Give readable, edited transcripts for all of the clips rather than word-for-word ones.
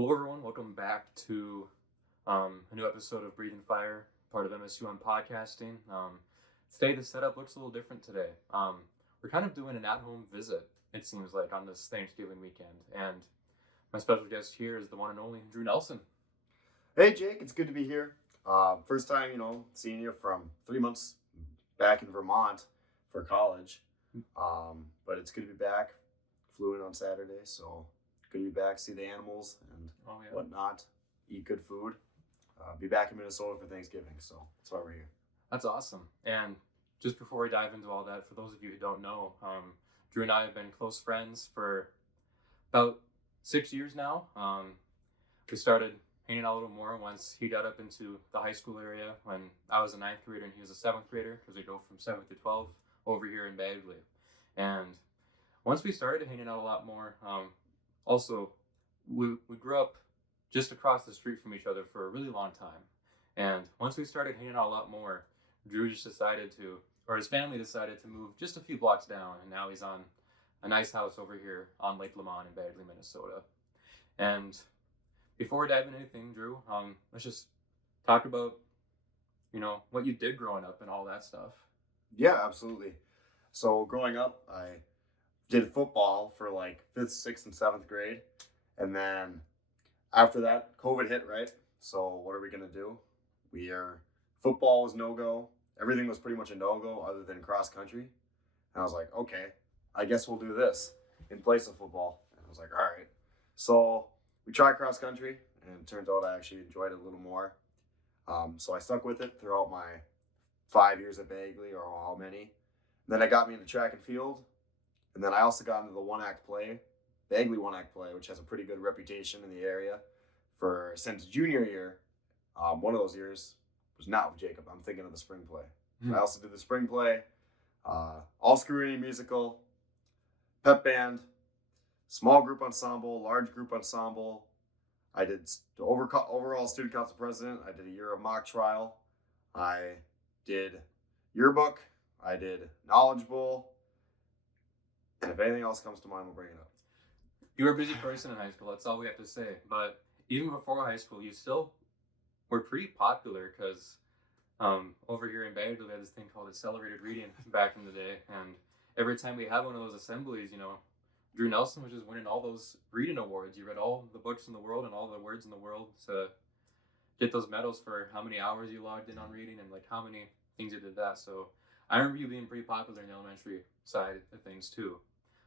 Hello, everyone. Welcome back to a new episode of Breathing Fire, part of MSU on podcasting. Today, the setup looks a little different today. We're kind of doing an at-home visit, it seems like, on this Thanksgiving weekend. And my special guest here is the one and only Drew Nelson. Hey, Jake. It's good to be here. First time, seeing you from 3 months back in Vermont for college. But it's good to be back. Flew in on Saturday, so good to be back, see the animals and whatnot, eat good food. Be back in Minnesota for Thanksgiving, so that's why we're here. That's awesome. And just before we dive into all that, for those of you who don't know, Drew and I have been close friends for about 6 years now. We started hanging out a little more once he got up into the high school area when I was a 9th grader and he was a 7th grader, because we go from 7th to 12th over here in Bagley. And once we started hanging out a lot more, also we grew up just across the street from each other for a really long time. And once we started hanging out a lot more, Drew just decided to, or his family decided to move just a few blocks down, and now he's on a nice house over here on Lake Lamont in Bagley, Minnesota. And before we dive into anything, Drew, let's just talk about, what you did growing up and all that stuff. Yeah, absolutely. So growing up, I did football for like 5th, 6th, and 7th grade. And then after that, COVID hit, right? So what are we going to do? Football was no-go. Everything was pretty much a no-go other than cross-country. And I was like, okay, I guess we'll do this in place of football. And I was like, all right. So we tried cross-country, and it turns out I actually enjoyed it a little more. So I stuck with it throughout my 5 years at Bagley, or how many. Then it got me into track and field. And then I also got into the one-act play, Bagley one-act play, which has a pretty good reputation in the area since junior year. One of those years was not with Jacob. I'm thinking of the spring play. I also did the spring play, all screw musical, pep band, small group ensemble, large group ensemble. I did the overall student council president. I did a year of mock trial. I did yearbook. I did knowledge bowl. And if anything else comes to mind, we'll bring it up. You were a busy person in high school. That's all we have to say. But even before high school, you still were pretty popular, because over here in Bagley, we had this thing called accelerated reading back in the day. And every time we had one of those assemblies, Drew Nelson was just winning all those reading awards. You read all the books in the world and all the words in the world to get those medals for how many hours you logged in on reading and like how many things you did that. So I remember you being pretty popular in the elementary side of things too.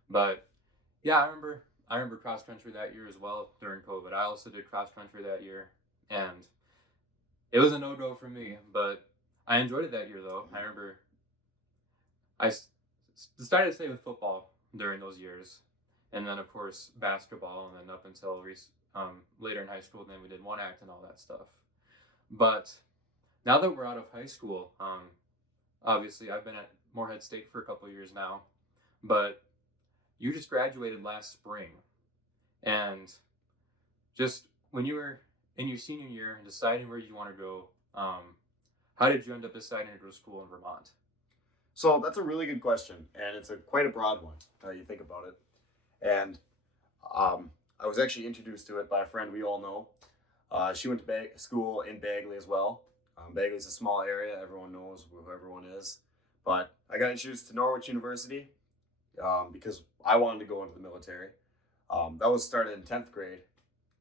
But yeah, I remember cross country that year as well during COVID. I also did cross country that year, and it was a no-go for me, but I enjoyed it that year though. I remember I decided to stay with football during those years, and then of course basketball, and then up until later in high school, then we did one act and all that stuff. But now that we're out of high school, obviously I've been at Moorhead State for a couple of years now, but you just graduated last spring, and just when you were in your senior year and deciding where you want to go, how did you end up deciding to go to school in Vermont? So that's a really good question, and it's quite a broad one, how you think about it. And I was actually introduced to it by a friend we all know. She went to school in Bagley as well. Bagley's a small area. Everyone knows who everyone is. But I got introduced to Norwich University because I wanted to go into the military. That was started in 10th grade.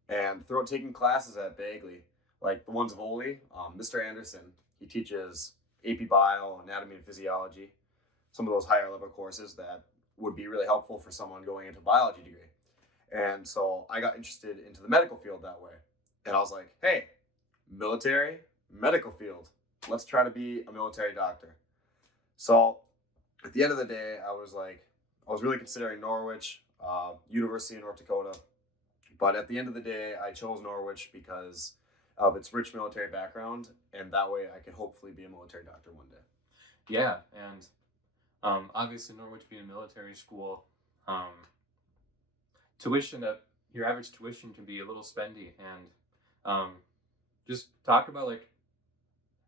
And throughout taking classes at Bagley, like the ones of Ole, Mr. Anderson, he teaches AP Bio, Anatomy and Physiology, some of those higher level courses that would be really helpful for someone going into a biology degree. And so I got interested into the medical field that way. And I was like, hey, military, medical field, let's try to be a military doctor. So at the end of the day, I was really considering Norwich, University of North Dakota. But at the end of the day, I chose Norwich because of its rich military background, and that way I could hopefully be a military doctor one day. Yeah, and obviously Norwich being a military school, your average tuition can be a little spendy, and just talk about like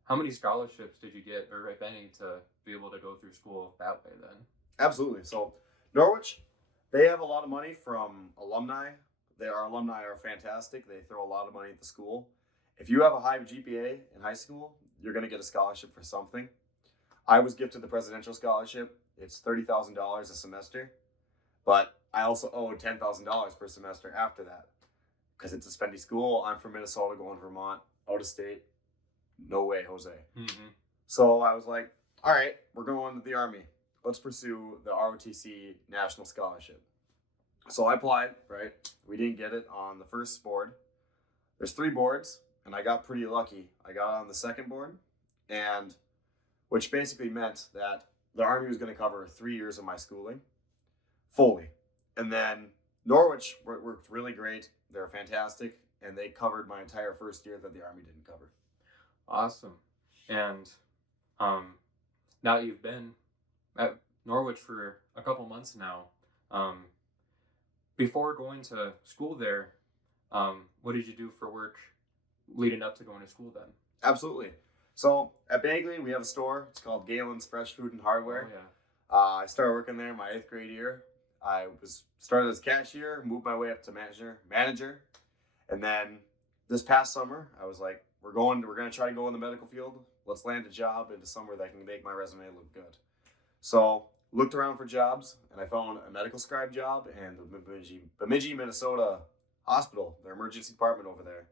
how many scholarships did you get, or if any, to be able to go through school that way then? Absolutely. So Norwich, they have a lot of money from alumni Our alumni are fantastic. They throw a lot of money at the school. If you have a high GPA in high school, you're going to get a scholarship for something. I was gifted the presidential scholarship. It's $30,000 a semester, but I also owed $10,000 per semester after that because it's a spendy school. I'm from Minnesota, going to Vermont, out of state. No way, Jose. Mm-hmm. So I was like, all right, we're going to the Army. Let's pursue the ROTC National Scholarship. So I applied, right? We didn't get it on the first board. There's 3 boards, and I got pretty lucky. I got on the second board, and which basically meant that the Army was going to cover 3 years of my schooling fully. And then Norwich worked really great. They're fantastic, and they covered my entire first year that the Army didn't cover. Awesome. And now you've been at Norwich for a couple months now. Before going to school there, what did you do for work leading up to going to school then? Absolutely. So at Bagley, we have a store. It's called Galen's Fresh Food and Hardware. Oh, yeah. I started working there in my 8th grade year. I started as cashier, moved my way up to manager. And then this past summer, I was like, we're going to try to go in the medical field. Let's land a job into somewhere that can make my resume look good. So looked around for jobs, and I found a medical scribe job in the Bemidji, Minnesota hospital, their emergency department over there.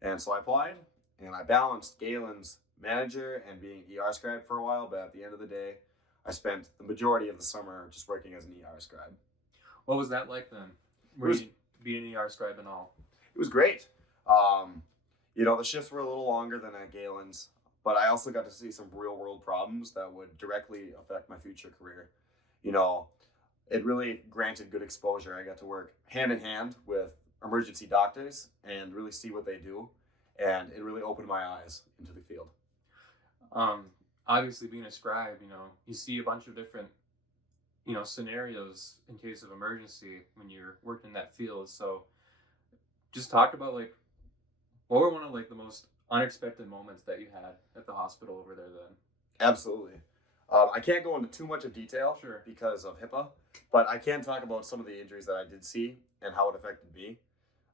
And so I applied, and I balanced Galen's manager and being ER scribe for a while, but at the end of the day, I spent the majority of the summer just working as an ER scribe. What was that like then? Being an ER scribe and all? It was great. The shifts were a little longer than at Galen's, but I also got to see some real world problems that would directly affect my future career. It really granted good exposure. I got to work hand in hand with emergency doctors and really see what they do. And it really opened my eyes into the field. Obviously being a scribe, you see a bunch of different, scenarios in case of emergency when you're working in that field. So just talk about what were one of the most unexpected moments that you had at the hospital over there then? Absolutely. I can't go into too much of detail because of HIPAA, but I can talk about some of the injuries that I did see and how it affected me.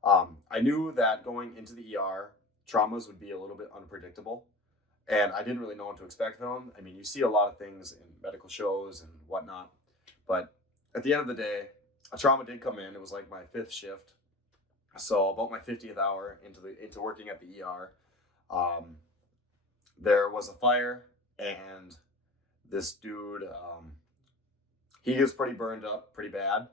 I knew that going into the ER, traumas would be a little bit unpredictable, and I didn't really know what to expect from them. I mean, you see a lot of things in medical shows and whatnot, but at the end of the day, a trauma did come in. It was like my 5th shift, so about my 50th hour into working at the ER. There was a fire, and this dude, he was pretty burned up, pretty bad,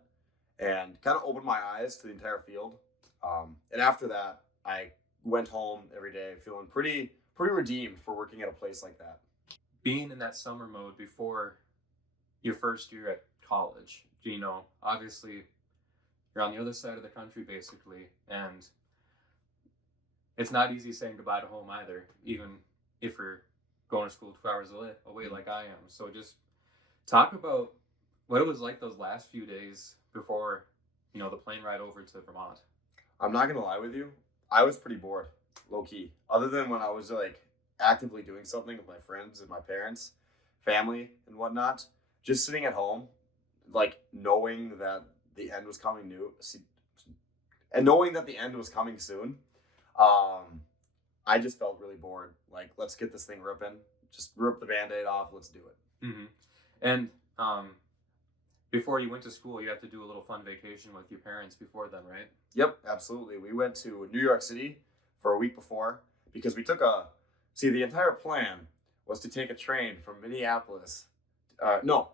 and kind of opened my eyes to the entire field. And after that, I went home every day feeling pretty redeemed for working at a place like that. Being in that summer mode before your first year at college, obviously you're on the other side of the country basically, and it's not easy saying goodbye to home either, even if you're going to school 2 hours away like I am. So just talk about what it was like those last few days before, the plane ride over to Vermont. I'm not going to lie with you. I was pretty bored, low key. Other than when I was actively doing something with my friends and my parents, family and whatnot, just sitting at home, knowing that the end was coming soon. I just felt really bored. Let's get this thing ripping. Just rip the Band-Aid off. Let's do it. Mm-hmm. And before you went to school, you have to do a little fun vacation with your parents before then, right? Yep, absolutely. We went to New York City for a week before because we took the entire plan was to take a train from Minneapolis.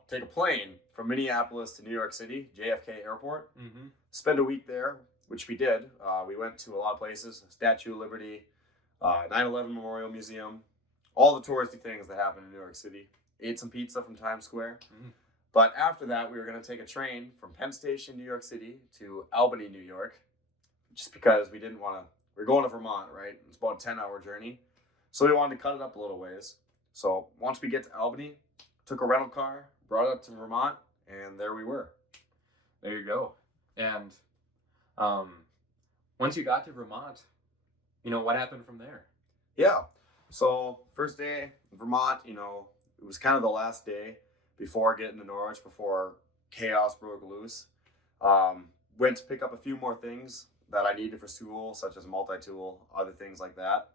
Take a plane from Minneapolis to New York City, JFK Airport. Mm-hmm. Spend a week there, which we did. We went to a lot of places, Statue of Liberty, 9/11 Memorial Museum, all the touristy things that happen in New York City. Ate some pizza from Times Square. Mm-hmm. But after that, we were going to take a train from Penn Station, New York City to Albany, New York, just because we didn't want to. We're going to Vermont, right? It's about a 10-hour journey. So we wanted to cut it up a little ways. So once we get to Albany, took a rental car, brought it up to Vermont, and there we were. There you go. And once you got to Vermont, what happened from there? Yeah. So first day in Vermont, it was kind of the last day before getting to Norwich, before chaos broke loose. Went to pick up a few more things that I needed for school, such as multi-tool, other things like that.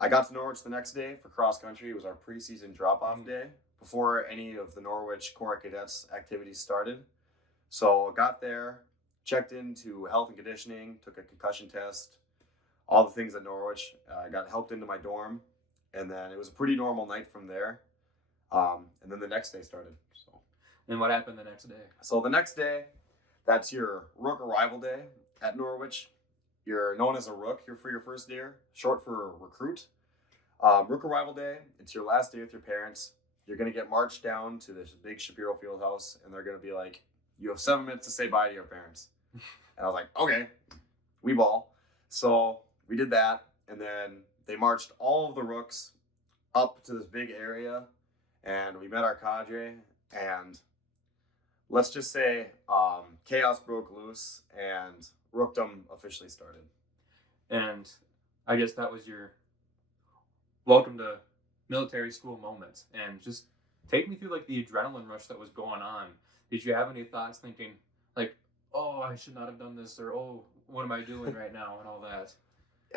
I got to Norwich the next day for cross country. It was our preseason drop-off day before any of the Norwich Corps Cadets activities started. So got there, checked into health and conditioning, took a concussion test, all the things at Norwich. I got helped into my dorm, and then it was a pretty normal night from there. And then the next day started. And what happened the next day? So the next day, that's your Rook Arrival Day at Norwich. You're known as a Rook. You're for your first year, short for recruit. Rook Arrival Day, it's your last day with your parents. You're going to get marched down to this big Shapiro Field house, and they're going to be like, you have 7 minutes to say bye to your parents. And I was like, okay, we ball. So we did that, and then they marched all of the Rooks up to this big area, and we met our cadre, and let's just say chaos broke loose, and Rookdom officially started. And I guess that was your welcome to military school moment. And just take me through like the adrenaline rush that was going on. Did you have any thoughts thinking like, oh, I should not have done this, or oh, what am I doing right now, and all that?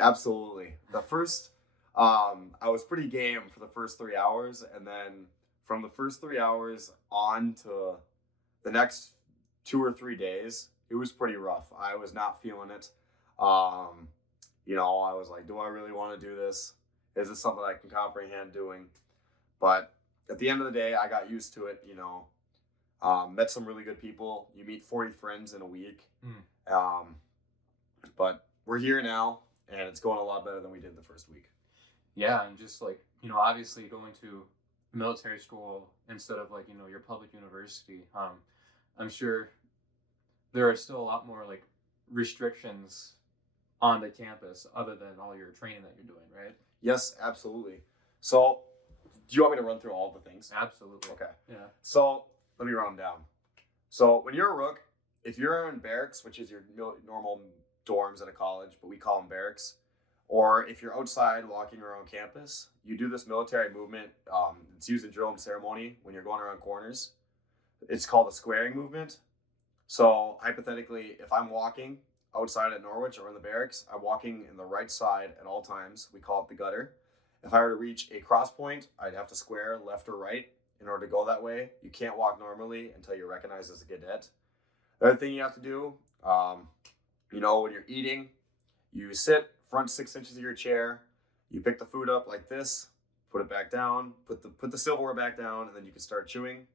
Absolutely. The first, I was pretty game for the first 3 hours, and then from the first 3 hours on to the next 2 or 3 days, it was pretty rough. I was not feeling it. I was like, do I really want to do this? Is this something I can comprehend doing? But at the end of the day, I got used to it, met some really good people. You meet 40 friends in a week. But we're here now, and it's going a lot better than we did the first week. Yeah, and just like, obviously going to military school instead of like, your public university, I'm sure there are still a lot more like restrictions on the campus other than all your training that you're doing, right? Yes, absolutely. So, do you want me to run through all the things? Absolutely. Okay. Yeah. So, let me run them down. So, when you're a Rook, if you're in barracks, which is your normal dorms at a college, but we call them barracks, or if you're outside walking around campus, you do this military movement. It's used in drill and ceremony when you're going around corners. It's called the squaring movement. So, hypothetically, if I'm walking outside at Norwich or in the barracks, I'm walking in the right side at all times. We call it the gutter. If I were to reach a cross point, I'd have to square left or right in order to go that way. You can't walk normally until you're recognized as a cadet. The other thing you have to do, when you're eating, you sit front 6 inches of your chair, you pick the food up like this, put it back down, put the silverware back down, and then you can start chewing.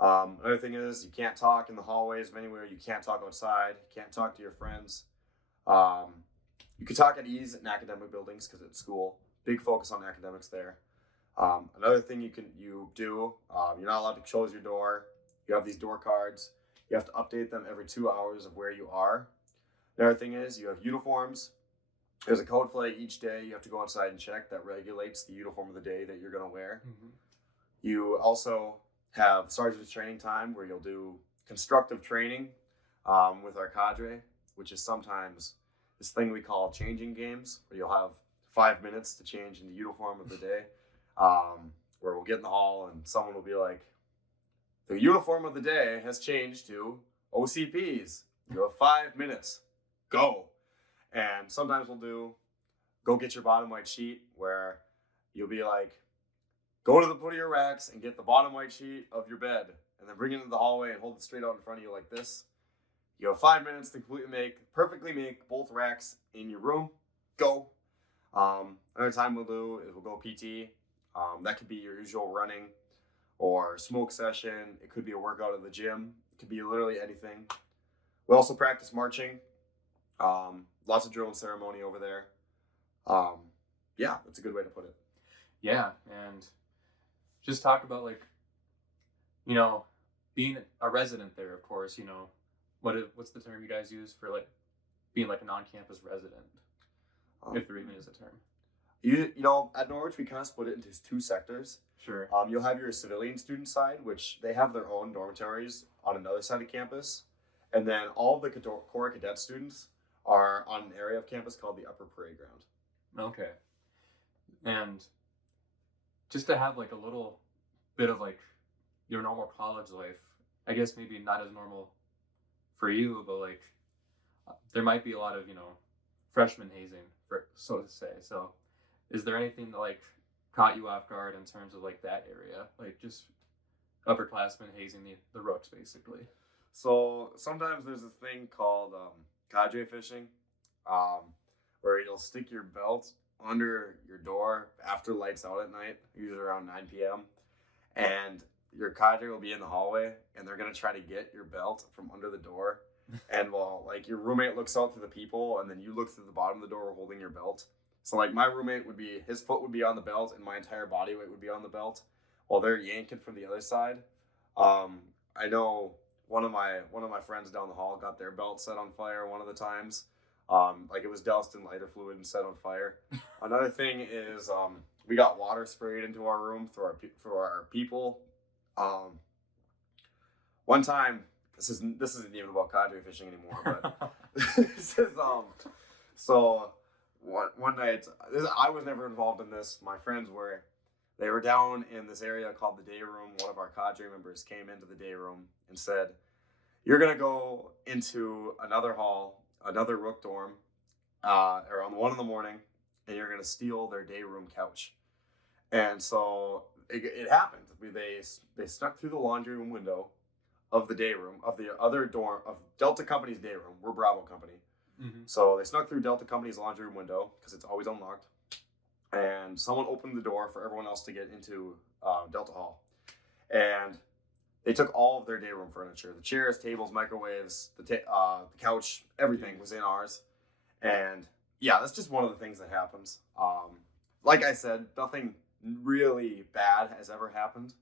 Another thing is you can't talk in the hallways of anywhere. You can't talk outside. You can't talk to your friends. You can talk at ease in academic buildings because it's school. Big focus on academics there. Another thing you do, you're not allowed to close your door. You have these door cards. You have to update them every 2 hours of where you are. Another thing is you have uniforms. There's a code flag each day you have to go outside and check that regulates the uniform of the day that you're going to wear. Mm-hmm. You also have sergeant's training time where you'll do constructive training with our cadre, which is sometimes this thing we call changing games, where you'll have 5 minutes to change in the uniform of the day, where we'll get in the hall and someone will be like, the uniform of the day has changed to OCPs. You have 5 minutes. Go. And sometimes we'll do go get your bottom white sheet, where you'll be like, go to the foot of your racks and get the bottom white sheet of your bed, and then bring it into the hallway and hold it straight out in front of you like this. You have 5 minutes to perfectly make both racks in your room. Go. Another time we'll go PT. That could be your usual running or smoke session. It could be a workout at the gym. It could be literally anything. We also practice marching. Lots of drill and ceremony over there. Yeah, that's a good way to put it. Yeah, and just talk about like, being a resident there, of course, what's the term you guys use for like being like a non-campus resident? If there even is a term. At Norwich, we kind of split it into 2 sectors. Sure. You'll have your civilian student side, which they have their own dormitories on another side of campus. And then all of the Corps Cadet students are on an area of campus called the Upper Parade Ground. Okay. And just to have like a little bit of like your normal college life, I guess maybe not as normal for you, but like there might be a lot of freshman hazing, so to say. So, is there anything that like caught you off guard in terms of like that area, like just upperclassmen hazing the rooks, basically? So sometimes there's this thing called cadre fishing, um, where you'll stick your belt under your door after lights out at night, usually around 9 p.m. And your cadre will be in the hallway, and they're gonna try to get your belt from under the door. And while like your roommate looks out through the people, and then you look through the bottom of the door holding your belt. So like my roommate would be, his foot would be on the belt, and my entire body weight would be on the belt, while they're yanking from the other side. Um, I know one of my friends down the hall got their belt set on fire one of the times. Like it was doused in lighter fluid and set on fire. Another thing is we got water sprayed into our room for our people. Um, One time, this isn't even about cadre fishing anymore, but this is so one night I was never involved in this. My friends were. They were down in this area called the day room. One of our cadre members came into the day room and said, "You're gonna go into another hall, another rook dorm, around 1 in the morning, and you're gonna steal their day room couch." And so it happened. They snuck through the laundry room window of the day room of the other dorm of Delta Company's day room. We're Bravo Company, so they snuck through Delta Company's laundry room window because it's always unlocked. And someone opened the door for everyone else to get into Delta Hall. And they took all of their day room furniture, the chairs, tables, microwaves, the couch, everything was in ours. And yeah, that's just one of the things that happens. Like I said, nothing really bad has ever happened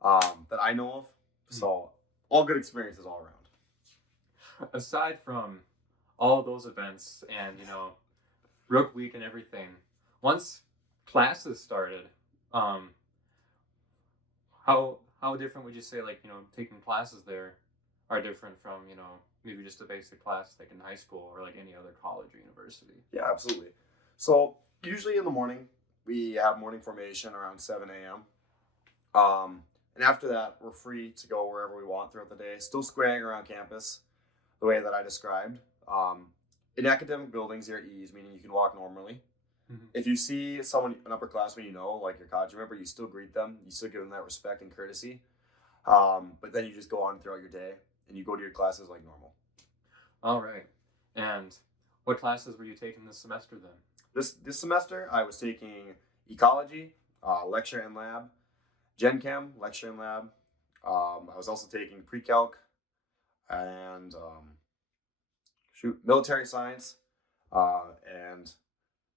that I know of. So all good experiences all around. Aside from all of those events and Rook Week and everything, once classes started, how different would you say like taking classes there are different from maybe just a basic class like in high school or like any other college or university? Yeah, absolutely. So usually in the morning we have morning formation around 7 a.m. And after that we're free to go wherever we want throughout the day, still squaring around campus the way that I described. In academic buildings you're at ease, meaning you can walk normally. If you see someone, an upperclassman, like your cadre member, you still greet them. You still give them that respect and courtesy. But then you just go on throughout your day and you go to your classes like normal. All right. And what classes were you taking this semester then? This semester, I was taking ecology, lecture and lab, Gen Chem, lecture and lab. I was also taking pre-calc and military science and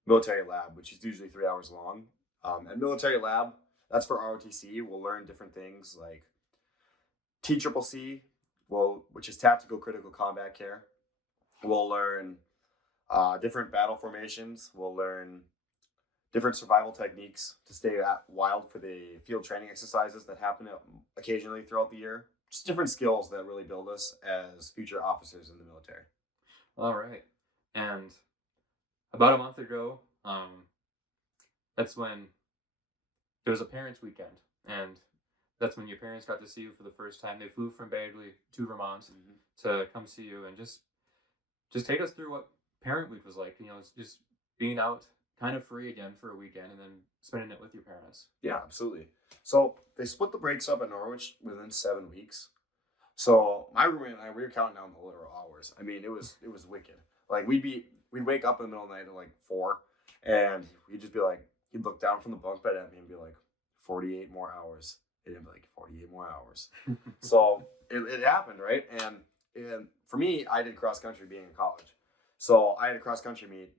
military lab, which is usually 3 hours long. At military lab, that's for ROTC. We'll learn different things like TCCC, which is tactical critical combat care. We'll learn different battle formations. We'll learn different survival techniques to stay wild for the field training exercises that happen occasionally throughout the year. Just different skills that really build us as future officers in the military. All right. And about a month ago, that's when there was a parents' weekend, and that's when your parents got to see you for the first time. They flew from Bagley to Vermont to come see you, and just take us through what Parent Week was like. It's just being out kind of free again for a weekend, and then spending it with your parents. Yeah, absolutely. So they split the breaks up at Norwich within 7 weeks. So my roommate and I, we were counting down the literal hours. I mean, it was wicked. Like we'd wake up in the middle of the night at like 4, and we'd just be like, he'd look down from the bunk bed at me and be like, 48 more hours. And he'd be like, 48 more hours. So it happened, right? And for me, I did cross country being in college. So I had a cross country meet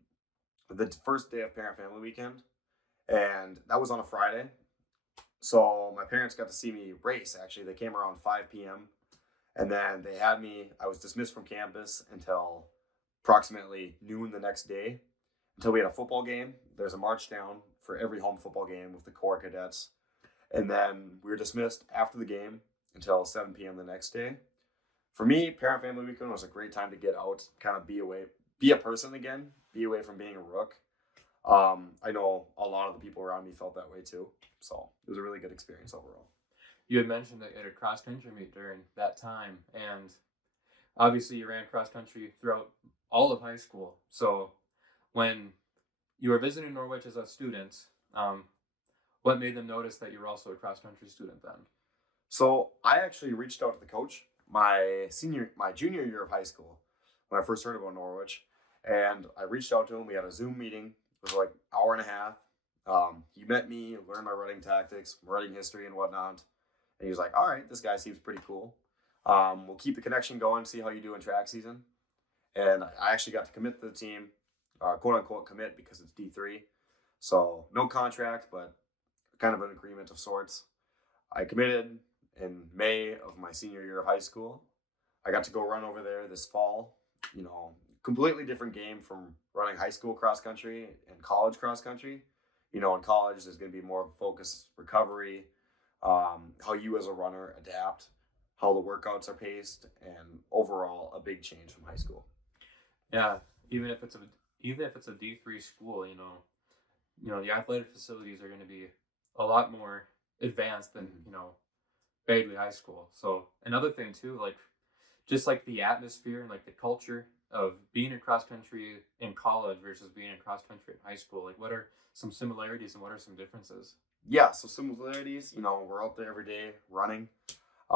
the first day of Parent Family Weekend, and that was on a Friday. So my parents got to see me race. Actually, they came around 5 p.m. and then they had me. I was dismissed from campus until approximately noon the next day, until we had a football game. There's a march down for every home football game with the Corps cadets, and then we were dismissed after the game until 7 p.m. the next day. For me, Parent Family Weekend was a great time to get out, kind of be away, be a person again, be away from being a rook. I know a lot of the people around me felt that way too. So it was a really good experience overall. You had mentioned that you had a cross country meet during that time, and obviously you ran cross country throughout all of high school. So when you were visiting Norwich as a student, um, what made them notice that you were also a cross country student then? So I actually reached out to the coach my junior year of high school when I first heard about Norwich, and I reached out to him. We had a Zoom meeting. It was like an hour and a half. He met me, learned my running tactics, running history, and whatnot. And he was like, "All right, this guy seems pretty cool. We'll keep the connection going, see how you do in track season." And I actually got to commit to the team, quote unquote commit because it's D3. So no contract, but kind of an agreement of sorts. I committed in May of my senior year of high school. I got to go run over there this fall. Completely different game from running high school cross country and college cross country. In college, there's going to be more focus recovery, how you as a runner adapt, how the workouts are paced, and overall a big change from high school. Yeah, even if it's a D3 school, the athletic facilities are going to be a lot more advanced than Bagley High School. So another thing too, like just like the atmosphere and like the culture of being in cross country in college versus being in cross country in high school. Like, what are some similarities and what are some differences? Yeah, so similarities. We're out there every day running. A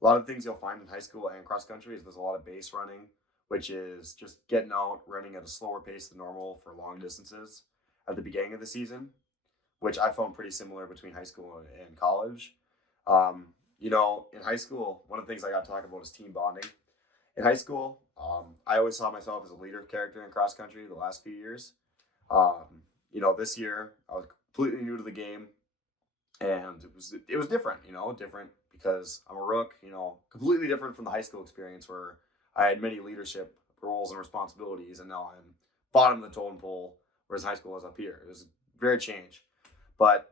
lot of things you'll find in high school and cross country is there's a lot of base running, which is just getting out, running at a slower pace than normal for long distances at the beginning of the season, which I found pretty similar between high school and college. In high school, one of the things I got to talk about is team bonding. In high school, I always saw myself as a leader character in cross country the last few years. This year I was completely new to the game, and it was different. Different because I'm a rook. Completely different from the high school experience where I had many leadership roles and responsibilities, and now I'm bottom of the totem pole, whereas high school was up here. It was very change, but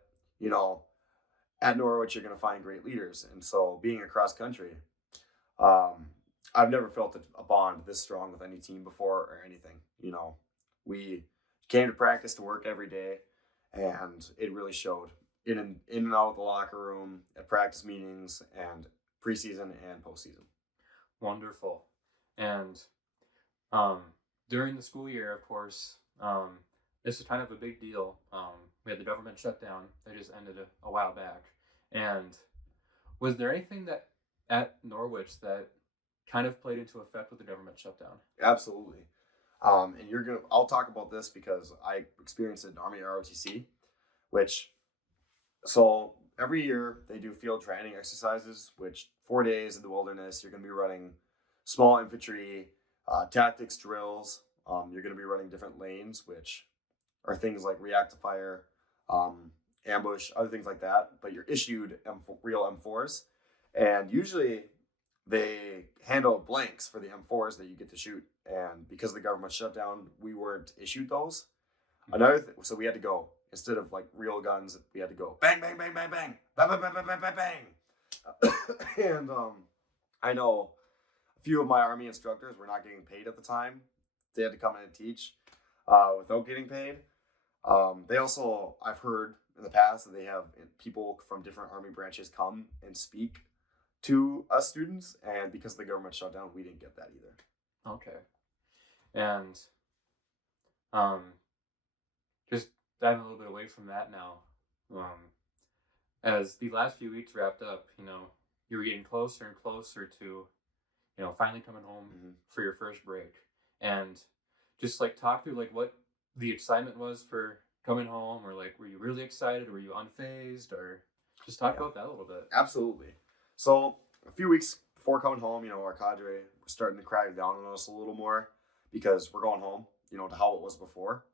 at Norwich you're going to find great leaders, and so being across country, I've never felt a bond this strong with any team before or anything. We came to practice to work every day, and it really showed in and out of the locker room, at practice meetings, and preseason and postseason. Wonderful. And during the school year, of course, this is kind of a big deal. We had the government shutdown that just ended a while back. And was there anything that at Norwich that kind of played into effect with the government shutdown? Absolutely. I'll talk about this because I experienced it in Army ROTC, so every year they do field training exercises, which 4 days in the wilderness, you're going to be running small infantry, tactics drills. You're going to be running different lanes, which are things like react to fire, ambush, other things like that. But you're issued real M4s, and usually they hand out blanks for the M4s that you get to shoot. And because of the government shutdown, we weren't issued those. So we had to go, instead of like real guns, we had to go bang, bang, bang, bang, bang, bang, bang, bang, bang, bang, bang. And I know a few of my Army instructors were not getting paid at the time. They had to come in and teach without getting paid. They also, I've heard in the past that they have people from different Army branches come and speak to us students, and because of the government shutdown, we didn't get that either. Okay. And just diving a little bit away from that now, as the last few weeks wrapped up, you were getting closer and closer to, finally coming home for your first break. And just like talk through like what the excitement was for coming home, or like were you really excited, or were you unfazed, or just talk about that a little bit. Absolutely. So a few weeks before coming home, our cadre was starting to crack down on us a little more because we're going home, to how it was before.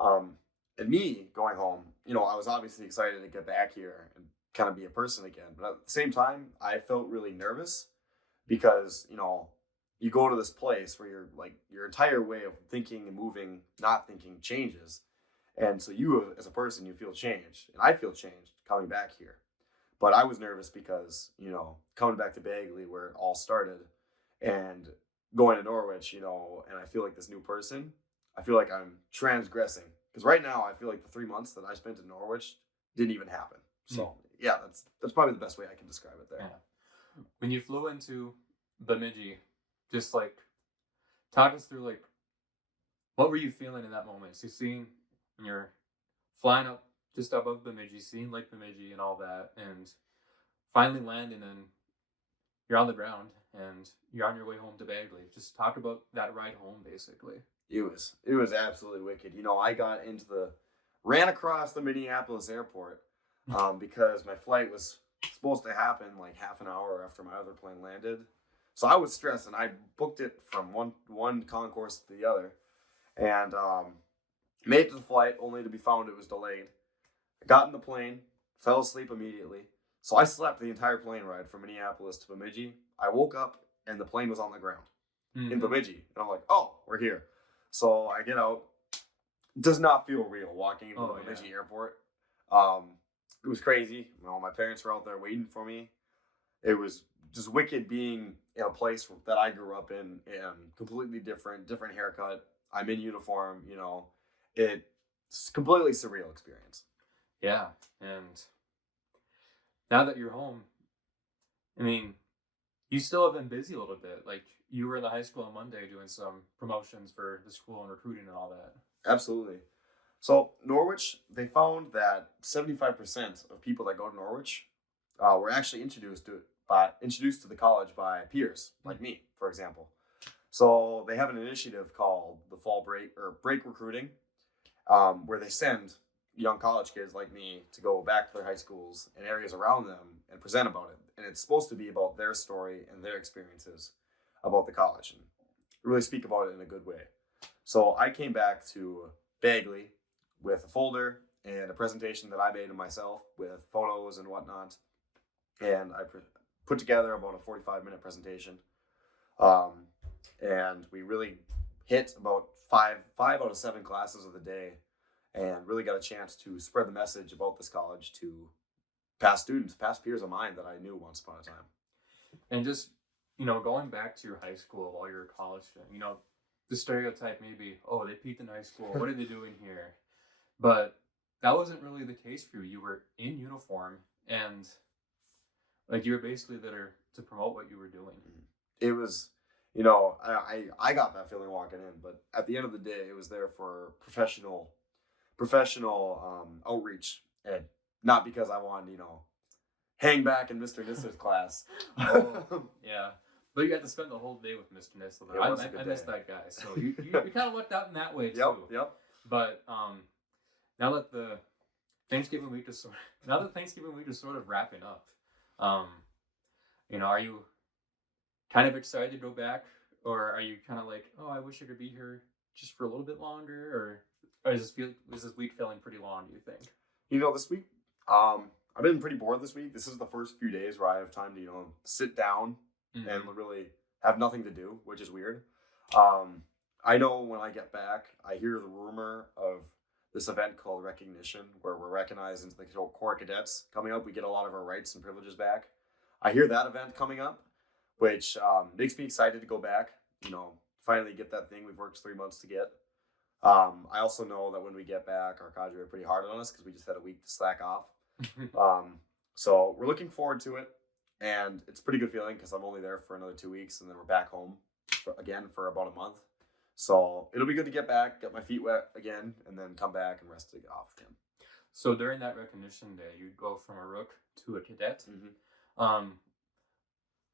And me going home, I was obviously excited to get back here and kind of be a person again. But at the same time, I felt really nervous because, you go to this place where you're like your entire way of thinking and moving, not thinking changes. And so you as a person, you feel changed. And I feel changed coming back here. But I was nervous because, coming back to Bagley where it all started and going to Norwich, and I feel like this new person, I feel like I'm transgressing. Because right now I feel like the 3 months that I spent in Norwich didn't even happen. So yeah, that's probably the best way I can describe it there. Yeah. When you flew into Bemidji, just like talk us through like what were you feeling in that moment? So seeing when you're flying up just above Bemidji, seeing Lake Bemidji and all that, and finally landing and you're on the ground and you're on your way home to Bagley. Just talk about that ride home, basically. It was absolutely wicked. I ran across the Minneapolis airport because my flight was supposed to happen like half an hour after my other plane landed. So I was stressed, and I booked it from one concourse to the other, and made it to the flight only to be found it was delayed. I got in the plane, fell asleep immediately. So I slept the entire plane ride from Minneapolis to Bemidji. I woke up and the plane was on the ground in Bemidji, and I'm like, "Oh, we're here." So I get out. It does not feel real walking into the Bemidji airport. It was crazy. My parents were out there waiting for me. It was just wicked being in a place that I grew up in, and completely different haircut. I'm in uniform. It's completely surreal experience. Yeah, and now that you're home, I mean, you still have been busy a little bit. Like you were in the high school on Monday doing some promotions for the school and recruiting and all that. Absolutely. So Norwich, they found that 75% of people that go to Norwich were actually introduced to the college by peers like me, for example. So they have an initiative called the Fall Break or Break Recruiting, where they send young college kids like me to go back to their high schools and areas around them and present about it. And it's supposed to be about their story and their experiences about the college and really speak about it in a good way. So I came back to Bagley with a folder and a presentation that I made of myself with photos and whatnot. And I put together about a 45-minute presentation. And we really hit about five out of 7 classes of the day, and really got a chance to spread the message about this college to past students, past peers of mine that I knew once upon a time. And just, going back to your high school while you're a college student, the stereotype may be, oh, they peaked in high school. What are they doing here? But that wasn't really the case for you. You were in uniform, and like you were basically there to promote what you were doing. It was, I got that feeling walking in, but at the end of the day, it was there for professional outreach, and not because I wanted, hang back in Mr. Nisser's class. Yeah. But you got to spend the whole day with Mr. Nissel. I missed that guy. So you kind of lucked out in that way too. Yep. But now that Thanksgiving week is sort of wrapping up, are you kind of excited to go back, or are you kind of like, oh, I wish I could be here just for a little bit longer, or is this week feeling pretty long, do you think? This week, I've been pretty bored this week. This is the first few days where I have time to, sit down and really have nothing to do, which is weird. I know when I get back, I hear the rumor of this event called Recognition, where we're recognized into the Corps Cadets coming up. We get a lot of our rights and privileges back. I hear that event coming up, which makes me excited to go back, finally get that thing we've worked 3 months to get. I also know that when we get back, our cadre are pretty hard on us because we just had a week to slack off. So we're looking forward to it, and it's a pretty good feeling because I'm only there for another 2 weeks, and then we're back home for about a month. So it'll be good to get back, get my feet wet again, and then come back and rest it off again. So during that recognition day, you go from a rook to a cadet.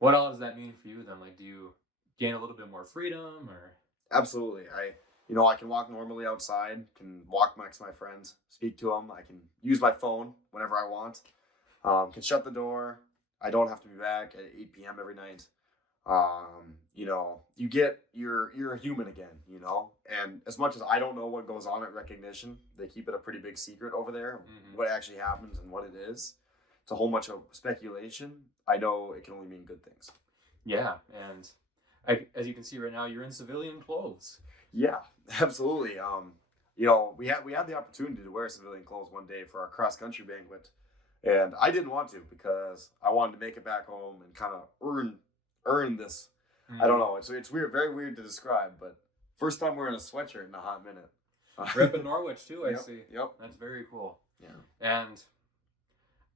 What all does that mean for you then? Like, do you gain a little bit more freedom, or? Absolutely. I can walk normally outside, can walk next to my friends, speak to them. I can use my phone whenever I want. Can shut the door. I don't have to be back at 8 p.m. every night. You're a human again, and as much as I don't know what goes on at Recognition, they keep it a pretty big secret over there, what actually happens and what it is. It's a whole bunch of speculation. I know it can only mean good things. Yeah, and as you can see right now, you're in civilian clothes. Yeah, absolutely. We had the opportunity to wear civilian clothes one day for our cross country banquet, and I didn't want to because I wanted to make it back home and kind of earn this. I don't know. It's weird, very weird to describe, but first time wearing a sweatshirt in a hot minute. Rep in Norwich too, I Yep, see. Yep. That's very cool. Yeah.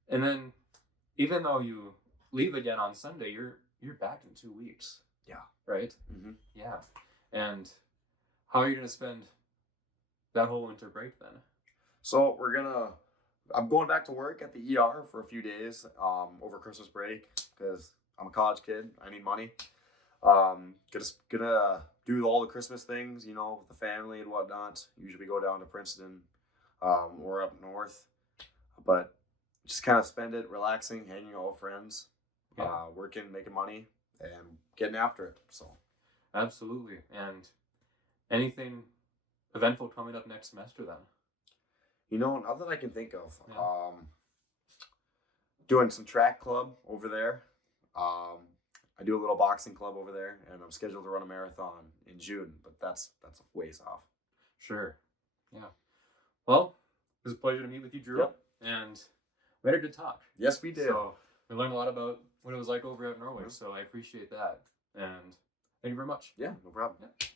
And then, even though you leave again on Sunday, you're back in 2 weeks. Yeah. Right. Mm-hmm. Yeah. And how are you going to spend that whole winter break then? So I'm going back to work at the ER for a few days over Christmas break because I'm a college kid. I need money. Gonna do all the Christmas things, you know, with the family and whatnot. Usually go down to Princeton or up north, but just kind of spend it relaxing, hanging out with friends, working, making money, and getting after it. So Absolutely. And anything eventful coming up next semester then? you know, not that I can think of. Yeah. Doing some track club over there. I do a little boxing club over there, and I'm scheduled to run a marathon in June, but that's a ways off. Sure. Yeah. Well, it was a pleasure to meet with you, Drew. Yep. And we had a good talk. Yes, we did. So we learned a lot about what it was like over at Norwich. So I appreciate that. And thank you very much. Yeah, no problem. Yeah.